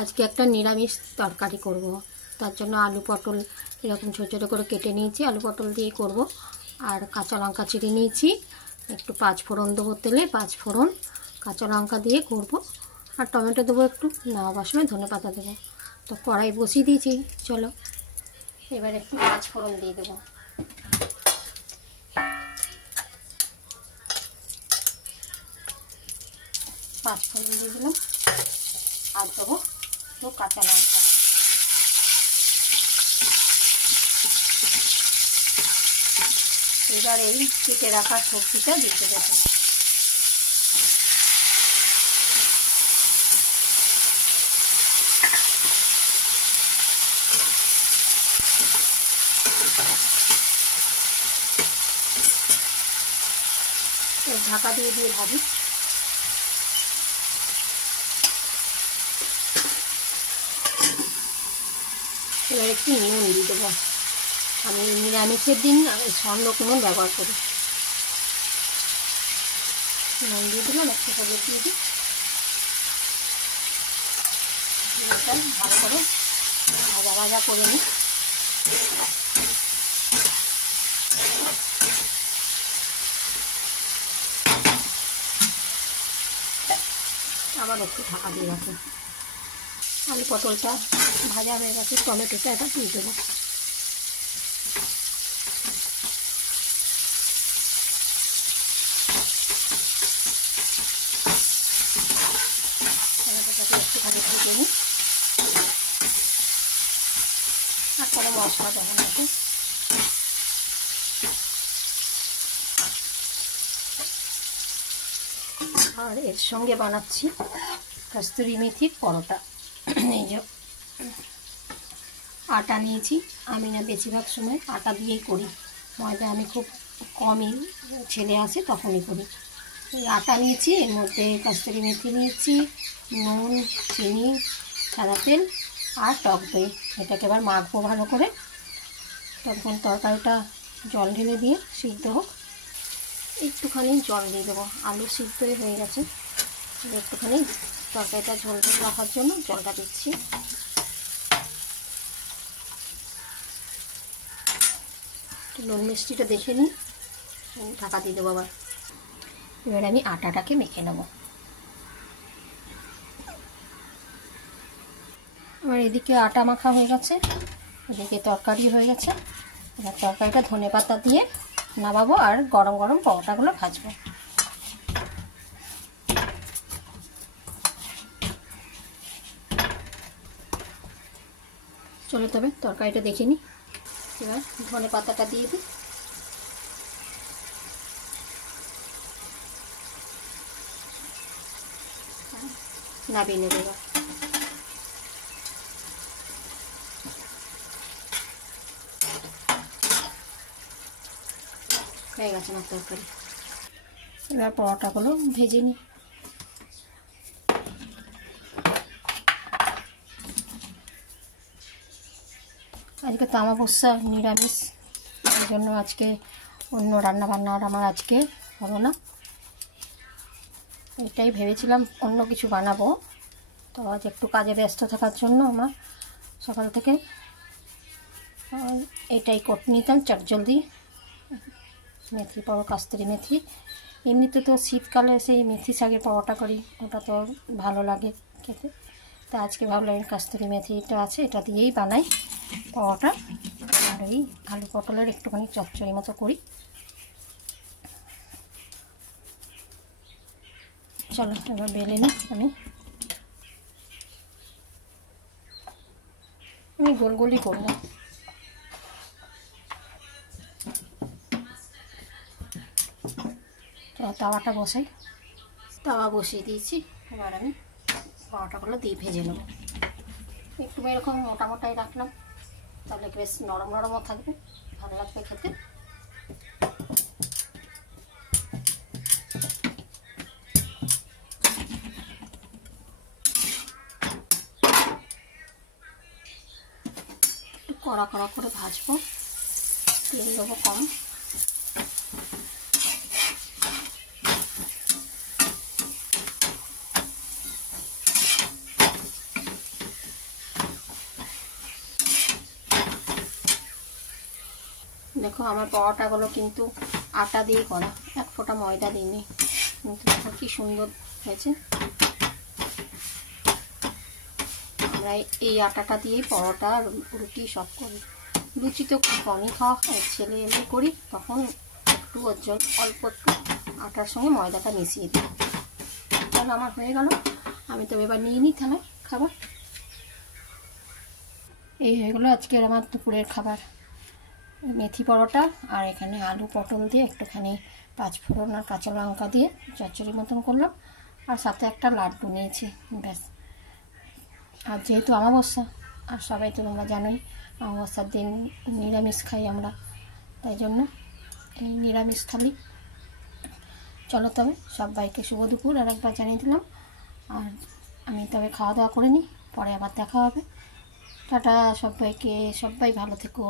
আজকে একটা নিরামিষ তরকারি করব। তার জন্য আলু পটল এরকম ছোটো ছোটো করে কেটে নিয়েছি, আলু পটল দিয়ে করব। আর কাঁচা লঙ্কা চিড়ে নিয়েছি, একটু 5 ফোড়ন দেবো তেলে, 5 ফোড়ন কাঁচা লঙ্কা দিয়ে করব। আর টমেটো দেবো একটু, নামাবার সময় ধনেপাতা দেবো। তো কড়াই বসিয়ে দিয়েছি, চলো এবার একটু 5 ফোড়ন দিয়ে দেবো। পাঁচ ফোড়ন দিয়ে দিলাম, আর দেবো একটু কাঁচা লঙ্কা। এবার এই কেটে রাখা সবজিটা দিতে দেবো। ঢাকা দিয়ে দিয়ে ভাজি। এবার একটু নুন দিয়ে দেবো। আমি নিরামিষের দিন সন্দক নুন ব্যবহার করি। নুন দিয়ে দিলাম, একটু হলুদ দিয়ে দিই। ভালো করে ভাজা ভাজা করে নিই। আবার একটু ঢাকা দিয়ে রাখি। আলু পটলটা ভাজা হয়ে গেছে, টমেটোটা এটা দিয়ে দেবো। টমেটোটাকে একটুখানি ভেজে নিই। আর কোনো মশলা দেবো না। আর এর সঙ্গে বানাচ্ছি কস্তুরি মেথির পরোটা। এই যে আটা নিয়েছি, আমি না বেশিরভাগ সময় আটা দিয়েই করি, ময়দা আমি খুব কমই, ছেলে আসে তখনই করি। এই আটা নিয়েছি, এর মধ্যে কস্তুরি মেথি নিয়েছি, নুন, চিনি, সাদা তেল আর টক দই। এটাকে এবার মাখবো ভালো করে। তখন তরকারিটা জল ঢেলে দিয়ে সিদ্ধ হোক। একটুখানি জল দিয়ে দেবো, আলু সিদ্ধই হয়ে গেছে। একটুখানি তরকারিটা ঝোল রাখার জন্য জলটা দিচ্ছি। নুন মিষ্টিটা দেখে নিই, ঢাকা দিয়ে দেবো আবার। এবার আমি আটাটাকে মেখে নেব। আমার এদিকে আটা মাখা হয়ে গেছে, এদিকে তরকারি হয়ে গেছে। এবার তরকারিটা ধনেপাতা দিয়ে নামাবো আর গরম গরম পরোটাগুলো ভাজবো। চলো তবে তরকারিটা দেখে নিই। এবার ধনেপাতাটা দিয়ে দিই। নাবিয়ে নেব এবার। হয়ে গেছে আমার তরকারি। এবার পরোটাগুলো ভেজে নিই। আজকে তো অমাবস্যা, নিরামিষ, এই জন্য আজকে অন্য রান্নাবান্না আর আমার আজকে হলো না। এটাই ভেবেছিলাম অন্য কিছু বানাবো, তো আজ একটু কাজে ব্যস্ত থাকার জন্য আমার সকাল থেকে এটাই করতে নিতাম চটজলদি। মেথি পরোটা, কস্তুরি মেথি। এমনিতে তো শীতকালে সেই মেথি শাকের পরোটা করি, ওটা তো ভালো লাগে খেতে। তা আজকে ভাবলাম কস্তুরি মেথিটা আছে, এটা দিয়েই বানাই পরোটা। আর এই আলু পটলের একটুখানি চচ্চড়ি মতো করি। চলো এবার বেলে নিই। আমি গোল গোলই করবো। তাওয়াটা বসাই, তাওয়া বসিয়ে দিয়েছি। এবার আমি পরোটাগুলো দিয়ে ভেজে নেব। একটু এরকম মোটা মোটাই রাখলাম, তাহলে বেশ নরম নরমও থাকবে, ভালো লাগবে খেতে। কড়া কড়া করে ভাজবো, তেল দেবো কম। দেখো আমার পরোটাগুলো কিন্তু আটা দিয়ে করা, এক ফোঁটা ময়দা দিইনি, কিন্তু দেখো কি সুন্দর হয়েছে। আমরা এই আটাটা দিয়েই পরোটা রুটি সব করি। লুচি তো খুব কমই খাওয়া হয়, ছেলে এমনি করি তখন একটু ওর জন্য অল্প একটু আটার সঙ্গে ময়দাটা মিশিয়ে দিই। তাহলে আমার হয়ে গেল। আমি তো এবার নিয়ে নিই থালায় খাবার। এই হয়ে গেলো আজকের আমার দুপুরের খাবার, মেথি পরোটা আর এখানে আলু পটল দিয়ে একটুখানি পাঁচফোড়ন আর কাঁচা লঙ্কা দিয়ে চচ্চড়ি মতন করলাম, আর সাথে একটা লাড্ডু নিয়েছি, ব্যাস। আর যেহেতু অমাবস্যা, আর সবাই তো তোমরা জানোই অমাবস্যার দিন নিরামিষ খাই আমরা, তাই জন্য এই নিরামিষ থালি। চলো তবে সবাইকে শুভ দুপুর আর একবার জানিয়ে দিলাম। আর আমি তবে খাওয়া দাওয়া করে নিই, পরে আবার দেখা হবে। টাটা সবাইকে, সবাই ভালো থেকো।